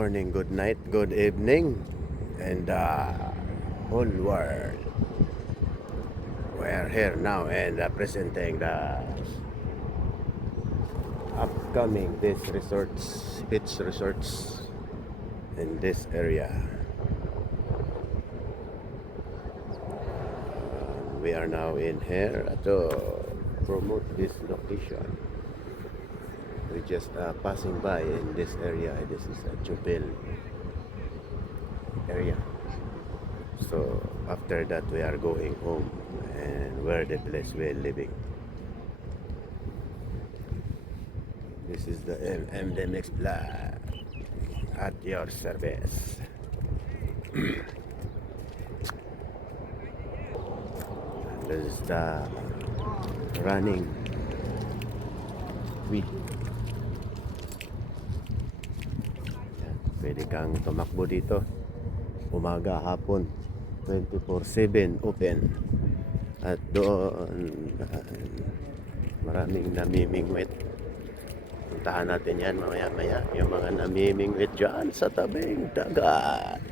morning, good night, good evening, and whole world. We're here now and presenting the upcoming beach resorts in this area. We are now in here to promote this location. We just passing by in this area. This is a Jubil area. So after that we are going home and where the place we're living. This is the MDMX Black at your service. This is the running way. Pwede kang tumakbo dito. Umaga, hapon, 24/7 open. At doon maraming namimingwit. Puntahan natin yan mamaya-maya. Yung mga namimingwit dyan sa tabing dagat.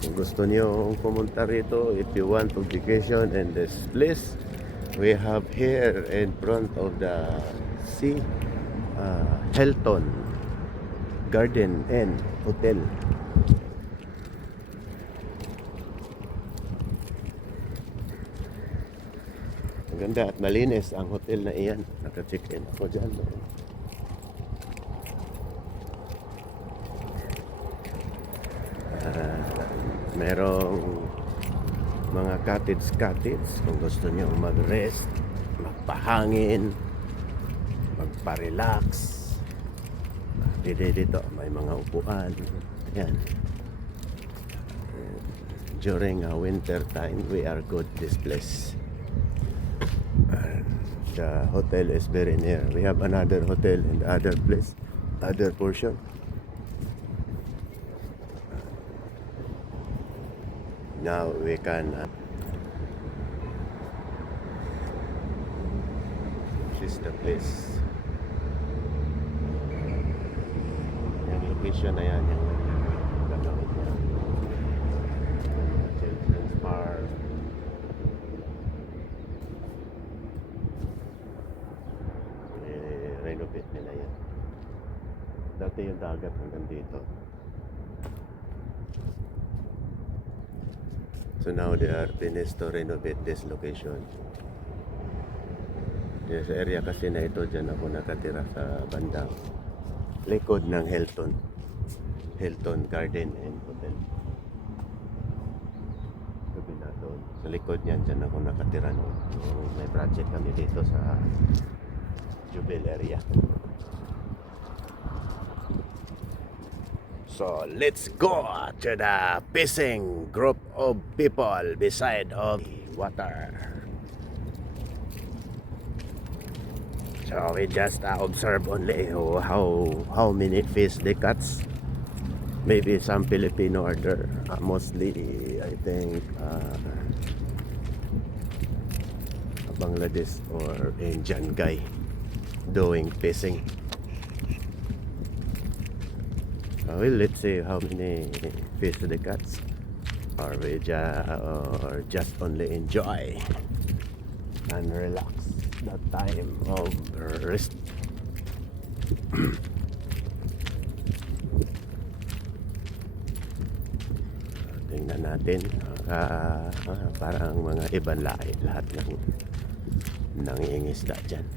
Kung gusto niyo pumunta rito, if you want to vacation in this place, we have here in front of the sea, Hilton Garden and Hotel. Maganda at malinis ang hotel na iyan. Naka-check-in ako dyan. Merong mga cottage kung gusto nyo mag-rest, magpahangin, magpa-relax. Dito may mga upuan. Ayan. During winter time we are good this place. The hotel is very near. We have another hotel in the other place, other portion. Now we can this is the place. Yung location na yan, yung gagawin niya. Children's Park. Renovate nila yan. Dati yung dagat hanggang dito. So now they are finished to renovate this location. Yung sa area kasi na ito, dyan ako nakatira sa bandang likod ng Hilton Garden and Hotel. Gabi na doon. Sa likod niyan, dyan ako nakatira noon. So, may project kami dito sa Jubil area. So let's go to the fishing group of people beside of the water. So we just observe only how many fish they catch. Maybe some Filipino are there. Mostly I think Bangladesh or Indian guy doing fishing. Well, let's see how many fish they catch, or we just only enjoy and relax that time of rest. Tingnan natin, parang mga ibang lahi lahat ng ingisda dyan.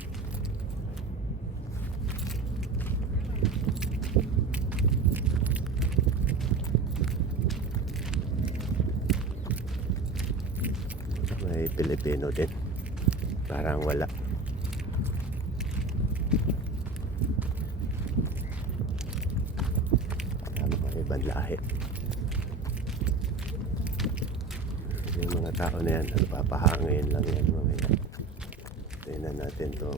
May Pilipino din, parang wala. Mga ibang lahi. Yung mga tao na yan, nagpapahangin lang yan mga yan. Tingnan natin to.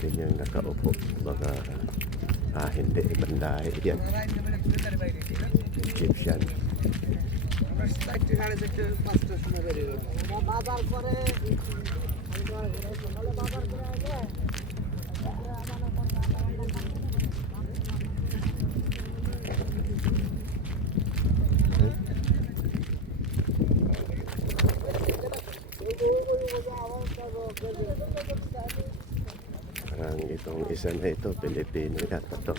Yun yung nakaupo. Baka, hindi, ibang lahi yan. Egyptian. বাজার করে সকালে বাজার করে আইলে Parang itong isa na ito, Pilipino yata to.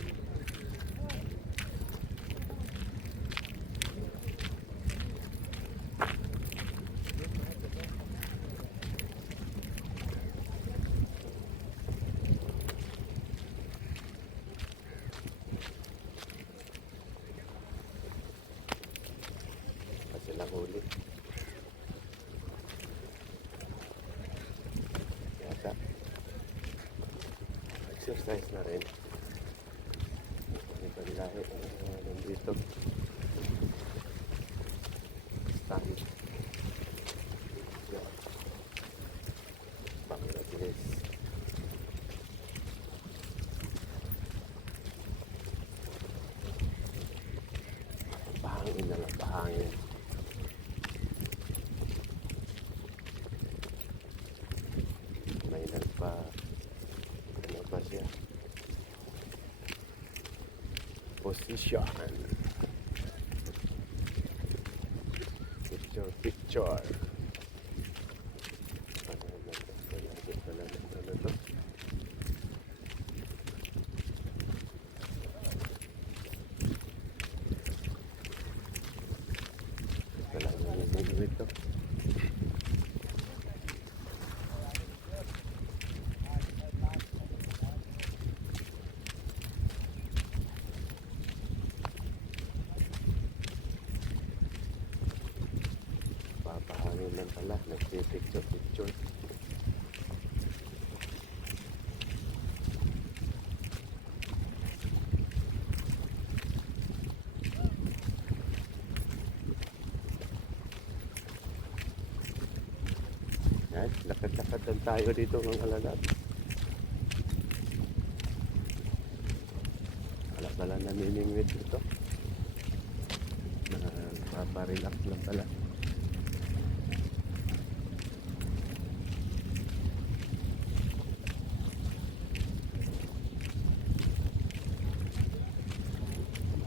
Sila huli. Yata. Exercise na rin. Ibang lahi. Nandito. Stand. Bangladesh. Bahangin na lang. Bahangin. May nagpa ano pa siya position picture ito. Papahangin lang pala, nagpipicture. Yan, lakad-lakad lang tayo dito ng alalab. Wala pala namimingwit dito. Paparelax lang pala.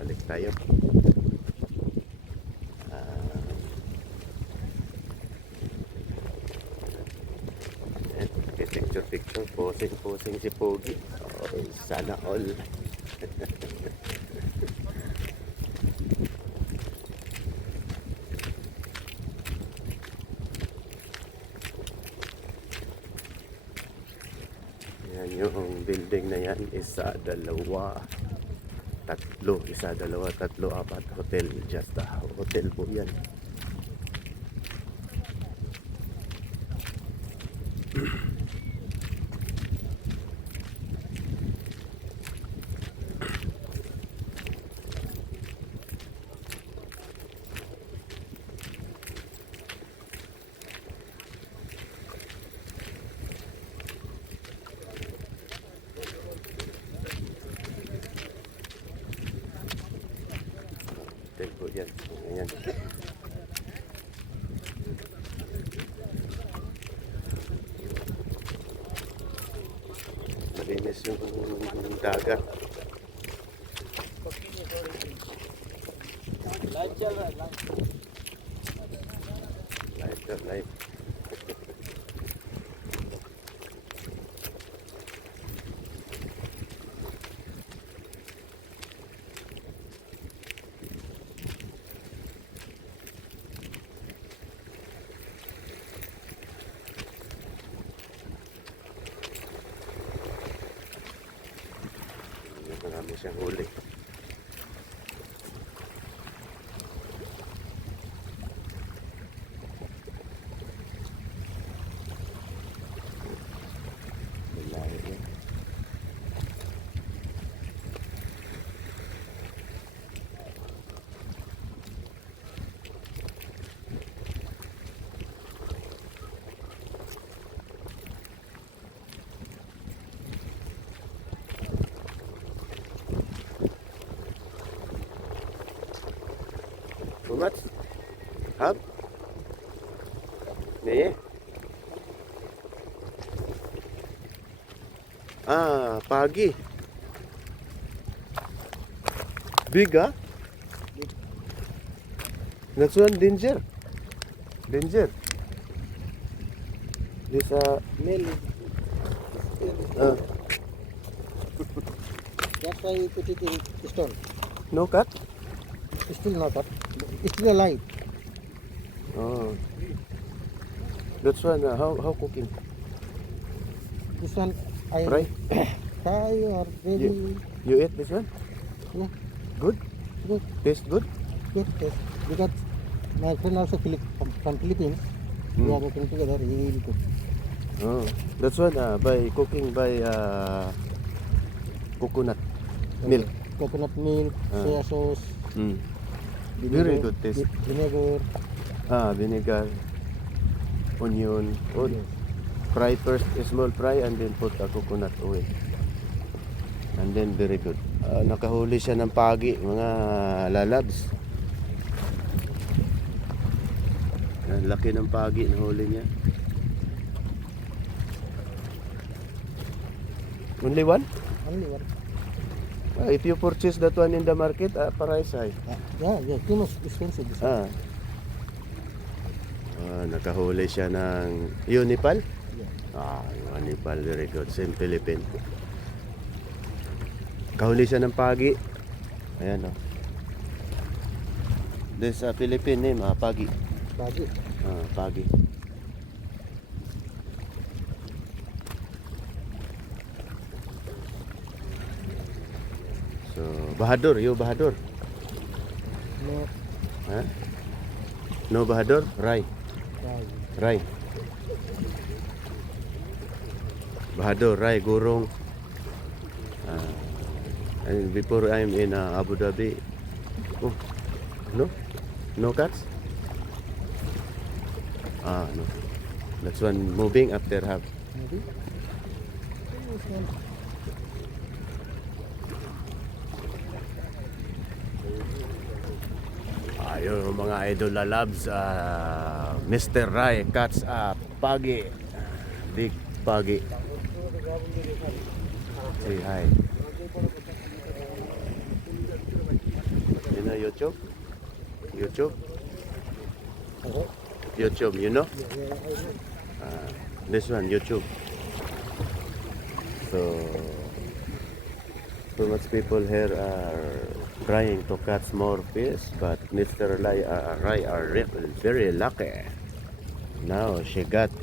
Balik tayo. Picture, posing si Pogi. Oh, sana all. Yan yung building na yan, isa, dalawa, tatlo, isa, dalawa, tatlo, apat, hotel, just a hotel po yan. Hotel po yan. Ayan. Malinis yung dagat. Live. Marami siyang huli. Malayo yan. much? Half? Yeah. Ah, pagi. Big, ah? Next one, danger. Danger. This, Male. uh, That's why we put it in stone. no cut? Still not up. Still alive. Oh. That's one, how cooking? This one I Fry? fry or maybe You eat this one? yeah, Good? good, Taste good? good taste. Because my friend also from Philippines. We are working together. He will cook. Oh. That's one, by cooking by coconut milk. Coconut milk, soya sauce, Mm. Very good taste. vinegar. Vinegar, onion, fry first, a small fry, and then put a coconut oil. And then very good. Nakahuli siya ng pagi, mga lalabs. Ang laki ng pagi na huli niya. Only one? Only one. If you purchase that one in the market, price high. Yeah, too much expensive. This one. Nakahuli siya ng Unipal. Yeah. Unipal, very good. Same Philippine. Kahuli siya ng pagi. Ayan, oh. This Philippine name, pagi. Pagi. Pagi. So, Bahadur, you Bahadur. No, Huh? No Bahadur? Rai. pagi. Rai. Bahadur, Rai, Gurung. And before I'm in Abu Dhabi. Oh, no? No cats? No. That's one moving after half. Maybe. This one. Ayun mga idol lalabs, Mr. Rai Cats Pagi. Big Pagi. Say hi. You know YouTube? YouTube? Okay. YouTube, you know? Yeah, I know. This one, YouTube. So much people here are trying to catch more fish, but Mr. Rai are very lucky. Now she catch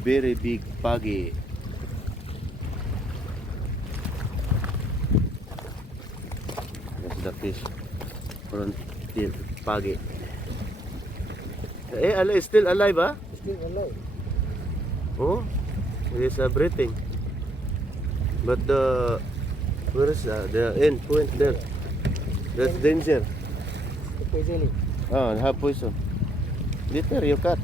very big pagi. That's the fish from pagi. Still alive, ah? Still alive. Oh, it is breathing. But where is the end point there? That's danger. The poisoning. Have poison. Later you cut.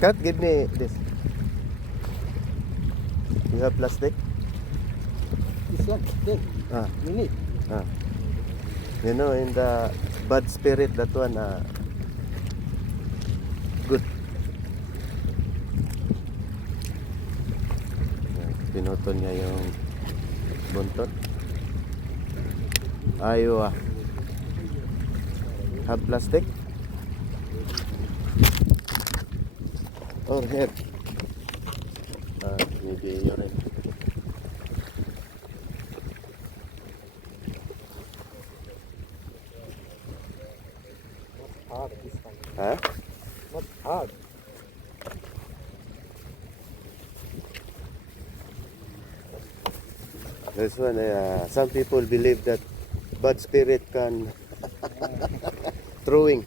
Cut, give me this. You have plastic? This one, big. Ah. You need. You know, in the bad spirit, that one, good. Pinutol niya yung buntot. Ayaw have plastic? Or here? Maybe urine. Hard this one. Huh? Not hard. This one, some people believe that bad spirit can throwing.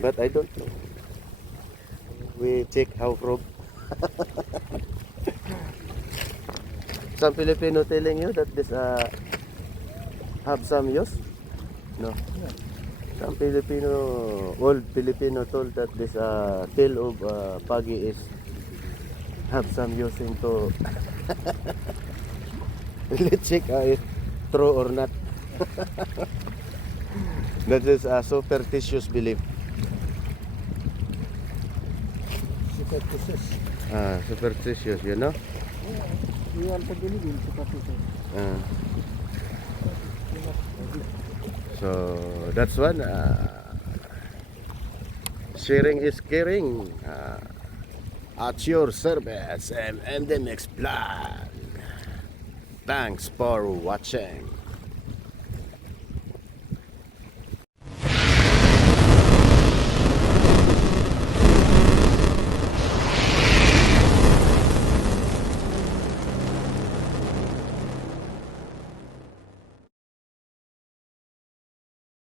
But I don't know. We check how frog. Some Filipino telling you that this have some use. no? Yeah. Some Filipino, old Filipino told that this tail of pagi is have some using to let's check if true or not. That is a superstitious belief. Superstitious. Superstitious, you know? Yeah. We also believe in superstition. Uh, so that's one. Sharing is caring. At your service, and the next plan. Thanks for watching.